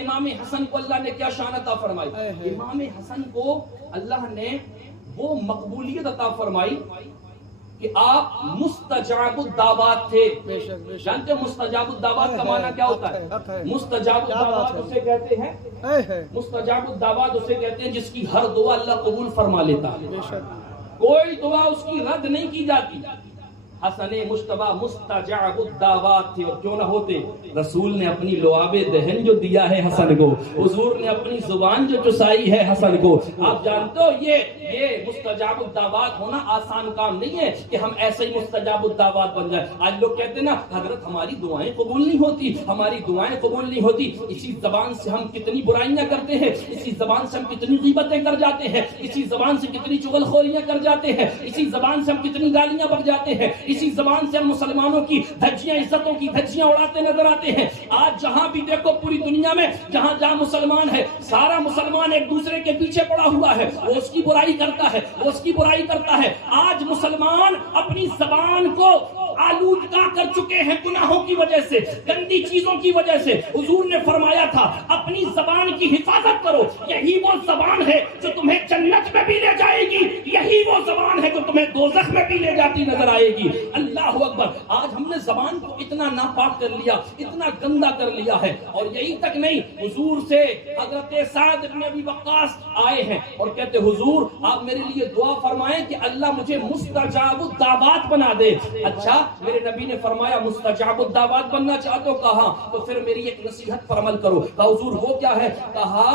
امام حسن کو اللہ نے کیا شان عطا فرمائی؟ امام حسن کو اللہ نے وہ مقبولیت عطا فرمائی کہ آپ مستجاب الدعوات تھے. جانتے ہیں مستجاب الدعوات کا معنی کیا ہوتا ہے؟ مستجاب الدعوات اسے کہتے ہیں، مستجاب الدعوات اسے کہتے ہیں جس کی ہر دعا اللہ قبول فرما لیتا ہے، کوئی دعا اس کی رد نہیں کی جاتی. حسن مجتبی مستجاب الدعوات تھے، اور کیوں نہ ہوتے، رسول نے اپنی لعاب دہن جو دیا ہے حسن کو، حضور نے اپنی زبان جو چسائی ہے حسن کو. آپ جانتے ہو یہ مستجاب الدعوات ہونا آسان کام نہیں ہے کہ ہم ایسے ہی مستجاب الدعوات بن جائیں. آج لوگ کہتے ہیں نا حضرت ہماری دعائیں قبول نہیں ہوتی، ہماری دعائیں قبول نہیں ہوتی. اسی زبان سے ہم کتنی برائیاں کرتے ہیں، اسی زبان سے ہم کتنی غیبتیں کر جاتے ہیں، اسی زبان سے کتنی چغل خوریاں کر جاتے ہیں، اسی زبان سے ہم کتنی گالیاں بک جاتے ہیں، اسی زبان سے ہم مسلمانوں کی دھجیاں، عزتوں کی دھجیاں اڑاتے نظر آتے ہیں. آج جہاں بھی دیکھو پوری دنیا میں جہاں جہاں مسلمان ہے، سارا مسلمان ایک دوسرے کے پیچھے پڑا ہوا ہے، وہ اس کی برائی کرتا ہے، وہ اس کی برائی کرتا ہے. آج مسلمان اپنی زبان کو آلودہ کر چکے ہیں گناہوں کی وجہ سے، گندی چیزوں کی وجہ سے. حضور نے فرمایا تھا اپنی زبان کی حفاظت کرو، یہی وہ زبان ہے جو تمہیں جنت میں بھی لے جائے گی، یہی وہ زبان ہے جو تمہیں دوزخ میں بھی لے جاتی نظر آئے گی. اللہ اکبر. آج ہم نے زبان کو اتنا ناپاک کر لیا، اتنا گندا کر لیا ہے. اور یہی تک نہیں، حضور سے حضرت سعد بن ابی وقاص آئے ہیں اور کہتے حضور آپ میرے لیے دعا فرمائیں کہ اللہ مجھے مستجاب الدعوات بنا دے. اچھا، میرے نبی نے فرمایا مستجاب الدعوات بننا چاہتے ہو؟ کہا تو پھر میری ایک نصیحت پر عمل کرو. کہا حضور وہ کیا ہے؟ کہا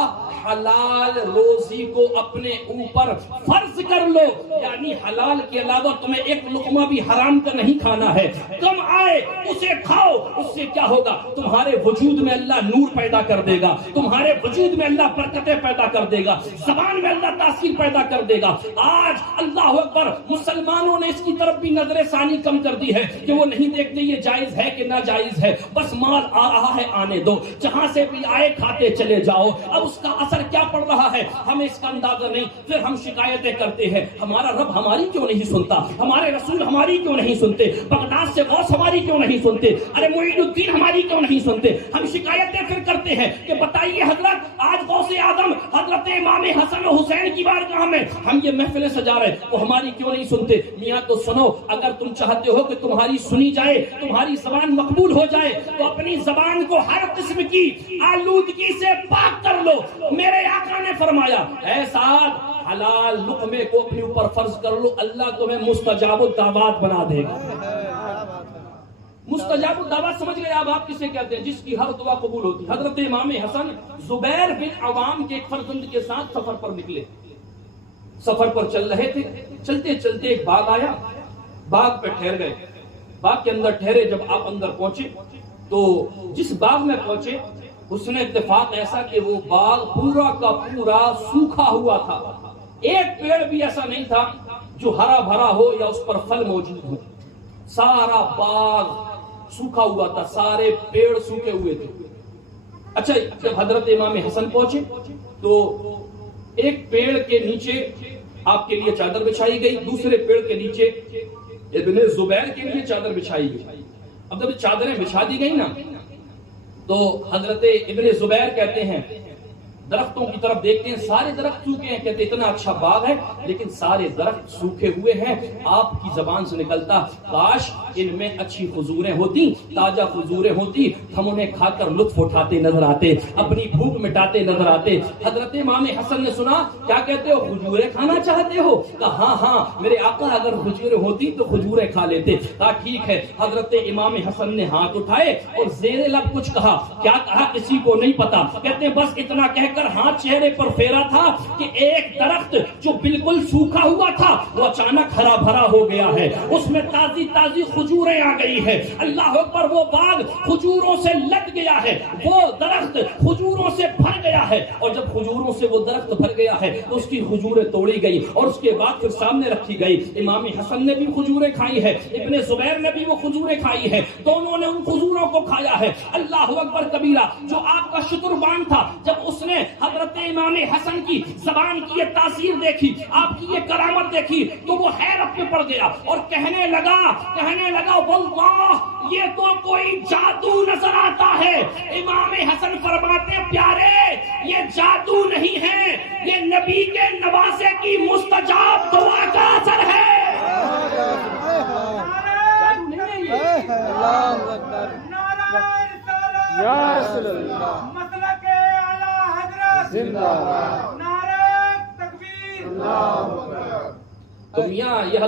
حلال روزی کو اپنے اوپر فرض کر لو، یعنی حلال کے علاوہ تمہیں ایک لقمہ بھی حرام کا نہیں کھانا ہے. کم آئے اسے کھاؤ، اس سے کیا ہوگا؟ تمہارے وجود میں اللہ نور پیدا کر دے گا، تمہارے وجود میں اللہ برکتیں پیدا کر دے گا، زبان میں اللہ تاثیر پیدا کر دے گا. آج اللہ اکبر مسلمانوں نے اس کی طرف بھی نظر ثانی کم کر دی ہے کہ وہ نہیں دیکھتے یہ جائز ہے کہ ناجائز ہے، بس مال آ رہا ہے آنے دو، جہاں سے بھی آئے کھاتے چلے جاؤ. اب اس کا اثر کیا پڑ رہا ہے ہمیں اس کا اندازہ نہیں. پھر ہم شکایتیں کرتے ہیں ہمارا رب ہماری کیوں نہیں سنتا، ہمارے رسول ہماری کیوں نہیں سنتے، بغداد سے غوث ہماری کیوں نہیں سنتے، ارے معین الدین ہماری کیوں نہیں سنتے. ہم شکایتیں پھر کرتے ہیں کہ بتائیے حضرت آج غوث اعظم حضرت امام حسن و حسین کی بارگاہ میں ہم یہ محفلیں سجا رہے، وہ ہماری کیوں نہیں سنتے. میاں تو سنو، اگر تم چاہتے ہو کہ تمہاری سنی جائے، تمہاری زبان مقبول ہو جائے، تو اپنی زبان کو ہر قسم کی آلودگی سے پاک کر لو. میرے آقا نے فرمایا اے سعد حلال لقمے کو اپنے اوپر فرض کر لو، اللہ تمہیں مستجاب الدعوات بنا دے گا. مستجاب الدعوات سمجھ گئے آپ کسے کہتے ہیں؟ جس کی ہر دعا قبول ہوتی. حضرت امام حسن زبیر بن عوام کے ایک فرزند کے ساتھ سفر پر نکلے، سفر پر چل رہے تھے. چلتے چلتے ایک باغ آیا، باغ پہ ٹھہر گئے. باغ کے اندر ٹھہرے، جب آپ اندر پہنچے تو جس باغ میں پہنچے اس نے اتفاق ایسا کہ وہ باغ پورا کا پورا سوکھا ہوا تھا. ایک پیڑ بھی ایسا نہیں تھا جو ہرا بھرا ہو یا اس پر پھل موجود ہو. سارا باغ سوکھا ہوا تھا، سارے پیڑ سوکھے ہوئے تھے. اچھا، جب حضرت امام حسن پہنچے تو ایک پیڑ کے نیچے آپ کے لیے چادر بچھائی گئی، دوسرے پیڑ کے نیچے ابن زبیر کے لیے چادر بچھائی گئی. اب جب چادریں بچھا دی گئی نا تو حضرت ابن زبیر کہتے ہیں درختوں کی طرف دیکھتے ہیں، سارے درخت سوکھے ہیں. کہتے اتنا اچھا باغ ہے لیکن سارے درخت سوکھے ہوئے ہیں. آپ کی زبان سے نکلتا کاش ان میں اچھی کھجوریں ہوتی، تازہ کھجوریں ہوتی، ہم انہیں کھا کر لطف اٹھاتے نظر آتے، اپنی بھوک مٹاتے نظر آتے. حضرت امام حسن نے سنا کیا کہتے ہو، کھجوریں کھانا چاہتے ہو؟ کہا ہاں میرے آقا اگر کھجوریں ہوتی تو کھجوریں کھا لیتے. کہا ٹھیک ہے. حضرت امام حسن نے ہاتھ اٹھائے اور زیر لب کچھ کہا. کیا کہا کسی کو نہیں پتا. کہتے بس اتنا کہہ ہاتھ چہرے پر پھیرا تھا کہ ایک درخت جو بالکل سوکھا ہوا تھا وہ اچانک ہرا بھرا ہو گیا ہے، اس میں تازی تازی کھجوریں آ گئی ہے. اللہ اکبر، وہ باغ کھجوروں سے لد گیا ہے، وہ درخت کھجوروں سے بھر گیا ہے. اور جب کھجوروں سے وہ درخت بھر گیا ہے تو اس کی کھجوریں توڑی گئی اور اس کے بعد پھر سامنے رکھی گئی. امام حسن نے بھی کھجوریں کھائی ہے، ابن زبیر نے بھی وہ کھجوریں کھائی ہے، دونوں نے ان کھجوروں کو کھایا ہے. اللہ اکبر کبیرہ. جو آپ کا شتربان تھا جب اس نے نے حضرت امام حسن کی زبان کی یہ تاثیر دیکھی، آپ کی یہ کرامت دیکھی تو وہ حیرت میں پڑ گیا اور کہنے لگا واللہ یہ تو کوئی جادو نظر آتا ہے۔ امام حسن فرماتے پیارے یہ جادو نہیں ہے، یہ نبی کے نوازے کی مستجاب دعا کا اثر ہے۔ جادو نہیں ہے یا رسول اللہ، مسلک اعلی حضرت زندہ باد، نعرہ تکبیر، اللہ اکبر۔ تو میاں یہ